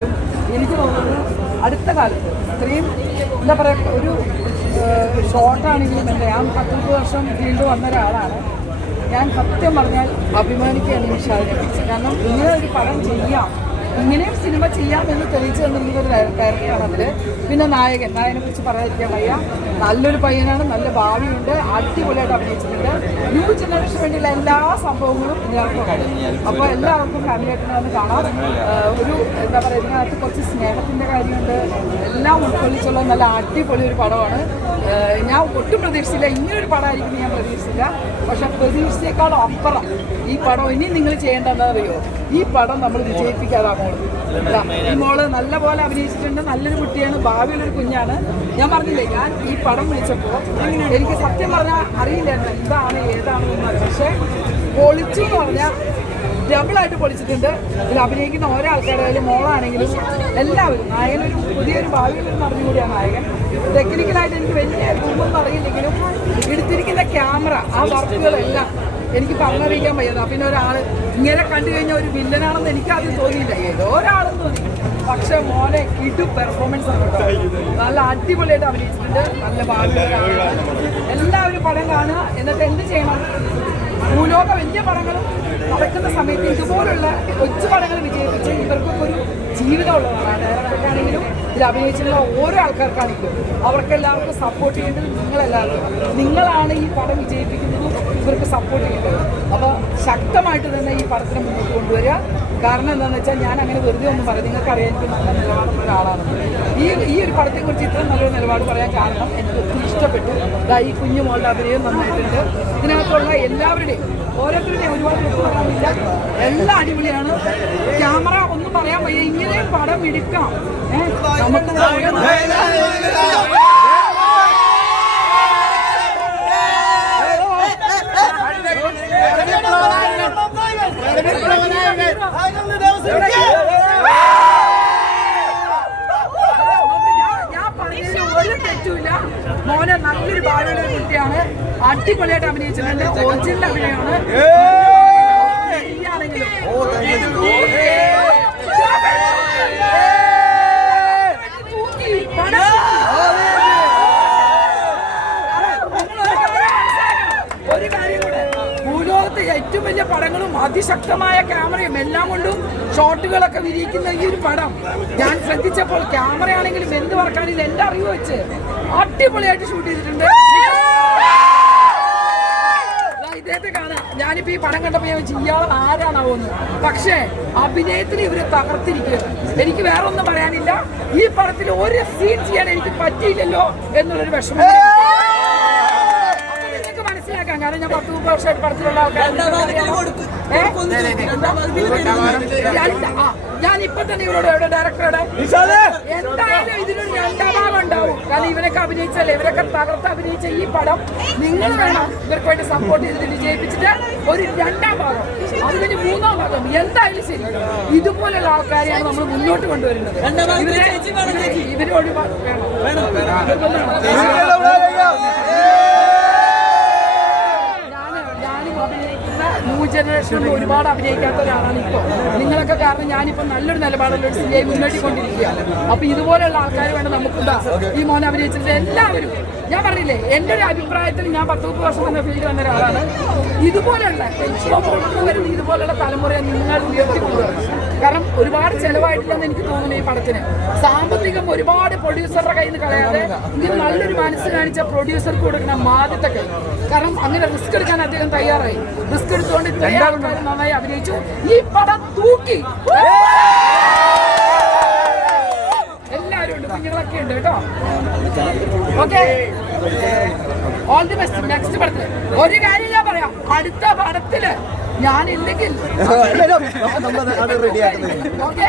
എനിക്ക് തോന്നുന്നത് അടുത്ത കാലത്ത് ഇത്രയും എന്താ പറയുക ഒരു ഷോർട്ടാണെങ്കിലും എൻ്റെ ഞാൻ 10 വർഷം ഫീൽഡ് വന്ന ഒരാളാണ്. ഞാൻ സത്യം പറഞ്ഞാൽ അഭിമാനിക്കുകയാണ് ഈ ഷാജിനെ. കാരണം ഇങ്ങനെ ഒരു പടം ചെയ്യാം, ഇങ്ങനെയും സിനിമ ചെയ്യാം എന്ന് തെളിയിച്ചു തന്നിരിക്കുന്നൊരു ഡയറക്ടറാണ് അതിൽ. പിന്നെ നായകനെ കുറിച്ച് പറയാതിരിക്കാൻ വയ്യ. നല്ലൊരു പയ്യനാണ്, നല്ല ഭാവിയുണ്ട്, അടിപൊളിയായിട്ട് അഭിനയിച്ചിട്ടുണ്ട്. ന്യൂ ജനറേഷന് വേണ്ടിയുള്ള എല്ലാ സംഭവങ്ങളും ഇതിനകത്തുണ്ട്. അപ്പോൾ എല്ലാവർക്കും ഫാമിലിയായിട്ട് വന്ന് കാണാം. ഒരു എന്താ പറയുക, ഇതിനകത്ത് കുറച്ച് സ്നേഹത്തിൻ്റെ കാര്യമുണ്ട്. എല്ലാം ഉൾക്കൊള്ളിച്ചുള്ള നല്ല അടിപൊളി ഒരു പടമാണ്. ഞാൻ ഒട്ടും പ്രതീക്ഷിച്ചില്ല, ഇങ്ങനൊരു പടമായിരിക്കും ഞാൻ പ്രതീക്ഷിച്ചില്ല. പക്ഷെ പ്രതീക്ഷിച്ചേക്കാളും അപ്പുറം ഈ പടം ഇനി നിങ്ങൾ ചെയ്യേണ്ടതെന്ന് അറിയോ, ഈ പടം നമ്മൾ വിജയിപ്പിക്കാതാ. ഈ മോള് നല്ല പോലെ അഭിനയിച്ചിട്ടുണ്ട്, നല്ലൊരു കുട്ടിയാണ്, ഭാവിയുള്ളൊരു കുഞ്ഞാണ്. ഞാൻ പറഞ്ഞില്ലേ, ഞാൻ ഈ പടം വിളിച്ചപ്പോൾ എനിക്ക് സത്യം പറഞ്ഞാൽ അറിയില്ലായിരുന്നു എന്താണ് ഏതാണെന്ന്. പക്ഷേ പൊളിച്ചു എന്ന് പറഞ്ഞാൽ ഡബിളായിട്ട് പൊളിച്ചിട്ടുണ്ട്. ഇതിൽ അഭിനയിക്കുന്ന ഓരോ ആൾക്കാരായാലും മോളാണെങ്കിലും എല്ലാവരും. നായകനൊരു പുതിയൊരു ഭാവിയുള്ളൊരു നടന്നു കൂടിയാണ് നായകൻ. ടെക്നിക്കലായിട്ട് എനിക്ക് വലിയ രൂപമൊന്നും അറിയില്ലെങ്കിലും എടുത്തിരിക്കുന്ന ക്യാമറ, ആ വർക്കുകളെല്ലാം എനിക്ക് പറഞ്ഞറിയിക്കാൻ വയ്യതാ. പിന്നെ ഒരാൾ ഇങ്ങനെ കണ്ടു കഴിഞ്ഞാൽ ഒരു വില്ലനാണെന്ന് എനിക്കാദ്യം തോന്നിയില്ല, ഏതോ ഒരാളെന്ന് തോന്നി. പക്ഷെ മോനെ കിടു പെർഫോമൻസ് ആണ് കേട്ടോ. നല്ല അടിപൊളിയായിട്ട് അഭിനയിച്ചിട്ടുണ്ട്, നല്ല ഭാവിയാണ്. എല്ലാവരും പടം കാണുക. എന്നിട്ട് എന്ത് ചെയ്യണം, ഭൂലോക വലിയ പടങ്ങളും നടക്കുന്ന സമയത്ത് ഇതുപോലുള്ള കൊച്ചു പടങ്ങൾ വിജയിപ്പിച്ച് ഇവർക്കൊക്കെ ഒരു ജീവിതമുള്ളതാണ്. ഡയറക്ടർക്കാണെങ്കിലും ഇതിൽ അഭിനയിച്ചിട്ടുള്ള ഓരോ ആൾക്കാർക്കാണെങ്കിലും അവർക്കെല്ലാവർക്കും സപ്പോർട്ട് ചെയ്യേണ്ടത് നിങ്ങളെല്ലാവരും. നിങ്ങളാണ് ഈ പടം വിജയിപ്പിക്കുന്നതും ഇവർക്ക് സപ്പോർട്ട് ചെയ്യേണ്ടത്. അപ്പോൾ ശക്തമായിട്ട് തന്നെ ഈ പടത്തിനെ മുന്നോട്ട് കൊണ്ടുവരിക. കാരണം എന്താണെന്ന് വെച്ചാൽ ഞാൻ അങ്ങനെ വെറുതെ ഒന്നും പറയാം, നിങ്ങൾക്കറിയാം എനിക്ക് നല്ല നിലപാടുള്ള ഒരാളാണ്. ഈ ഒരു പടത്തെക്കുറിച്ച് ഇത്ര നല്ലൊരു നിലപാട് പറയാൻ കാരണം എനിക്ക് ഒത്തിരി ഇഷ്ടപ്പെട്ടു. ഈ കുഞ്ഞു മോളുടെ അഭിനയം നന്നായിട്ടുണ്ട്. ഇതിനകത്തുള്ള എല്ലാവരുടെയും ഓരോരുത്തരുടെയും ഒരുപാട് പറയാനില്ല, എല്ലാം അടിപൊളിയാണ്. ക്യാമറ ഒന്നും പറയാൻ വയ്യ, ഇങ്ങനെ പടം എടുക്കാം. നമുക്ക് ഞാൻ പറഞ്ഞതിന് ഒരു തെറ്റുമില്ല. മോനെ നല്ലൊരു ഭാവിയുള്ള കുട്ടിയാണ്, അടിപൊളിയായിട്ട് അഭിനയിച്ചിട്ടുണ്ട്, ഒറിജിനൽ അഭിനയമാണ്. ഒരു കാര്യം കൂടെ, ഭൂലോകത്തെ ഏറ്റവും വലിയ പടങ്ങളും അതിശക്തമായ ക്യാമറയും എല്ലാം കൊണ്ടും ഷോട്ടുകളൊക്കെ വിരിയിക്കുന്ന ഈ ഒരു പടം ഞാൻ ശ്രദ്ധിച്ചപ്പോൾ ക്യാമറയാണെങ്കിലും എന്ത് വർക്കാണെങ്കിലും എൻ്റെ അറിവ് വെച്ച് അടിപൊളിയായിട്ട് ഷൂട്ട് ചെയ്തിട്ടുണ്ട്. ഇദ്ദേഹത്തെ കാണാം. ഞാനിപ്പോൾ ഈ പടം കണ്ടപ്പോൾ ഞാൻ ഇയാൾ ആരാണാവുന്നു. പക്ഷേ അഭിനയത്തിന് ഇവര് തകർത്തിരിക്കുകയാണ്. എനിക്ക് വേറെ ഒന്നും പറയാനില്ല. ഈ പടത്തിൽ ഒരു സീൻ ചെയ്യാൻ എനിക്ക് പറ്റിയില്ലല്ലോ എന്നുള്ളൊരു വിഷമം നിങ്ങൾക്ക് മനസ്സിലാക്കാം. കാരണം ഞാൻ 10-30 വർഷമായിട്ട് പടത്തിലുള്ള ഞാൻ ഇപ്പൊ തന്നെ ഇവരോട് ഡയറക്ടറുടെ എന്തായാലും ഇതിനൊരു 2ാം ഭാഗം ഉണ്ടാവും. കാരണം ഇവരൊക്കെ അഭിനയിച്ചല്ലേ, ഇവരൊക്കെ തകർത്ത് അഭിനയിച്ച ഈ പടം നിങ്ങൾ വേണം ഇവർക്ക് വേണ്ടി സപ്പോർട്ട് ചെയ്തിട്ട് വിജയിപ്പിച്ചിട്ട് ഒരു 2ാം ഭാഗം, അതിന് 3ാം ഭാഗം എന്തായാലും ശരി. ഇതുപോലുള്ള ആൾക്കാരെയാണ് നമ്മൾ മുന്നോട്ട് കൊണ്ടുവരുന്നത്. ഇവരോട് ന്യൂ ജനറേഷനിൽ ഒരുപാട് അഭിനയിക്കാത്ത ഒരാളാണ് ഇപ്പോൾ. നിങ്ങളൊക്കെ കാരണം ഞാനിപ്പോൾ നല്ലൊരു നിലപാടുള്ള ഒരു സിനിമയെ മുന്നോട്ടിക്കൊണ്ടിരിക്കുകയാണ്. അപ്പോൾ ഇതുപോലെയുള്ള ആൾക്കാർ വേണം നമുക്കുണ്ടാ. ഈ മോൻ അഭിനയിച്ചിട്ട് എല്ലാവരും, ഞാൻ പറഞ്ഞില്ലേ, എൻ്റെ ഒരു അഭിപ്രായത്തിൽ ഞാൻ 10-30 വർഷം എന്ന ഫീൽഡ് വന്ന ഒരാളാണ്. ഇതുപോലെയുള്ള വരുന്ന ഇതുപോലെയുള്ള തലമുറയെ നിങ്ങൾ ഉയർത്തിക്കൊണ്ടുവരണം. കാരണം ഒരുപാട് ചിലവായിട്ടില്ലെന്ന് എനിക്ക് തോന്നുന്നു ഈ പടത്തിന്. സാമ്പത്തികം ഒരുപാട് പ്രൊഡ്യൂസറുടെ കയ്യിൽ നിന്ന് കളയാതെ ഇങ്ങനെ നല്ലൊരു മനസ്സ് കാണിച്ച പ്രൊഡ്യൂസർക്ക് കൊടുക്കണം ആദ്യത്തെ കൈ. കാരണം അങ്ങനെ റിസ്ക് എടുക്കാൻ അദ്ദേഹം തയ്യാറായി. റിസ്ക് എടുത്തുകൊണ്ട് ഇത്രയും ആൾക്കാർ നന്നായി അഭിനയിച്ചു. ഈ പടം തൂക്കി എല്ലാവരും ഉണ്ട്, കുഞ്ഞുങ്ങളൊക്കെ ഉണ്ട് കേട്ടോ. Okay, all the best. Next പടത്തില് ഒരു കാര്യം ഞാൻ പറയാം, അടുത്ത പടത്തില് ഞാനില്ലെങ്കിൽ ഓക്കെ.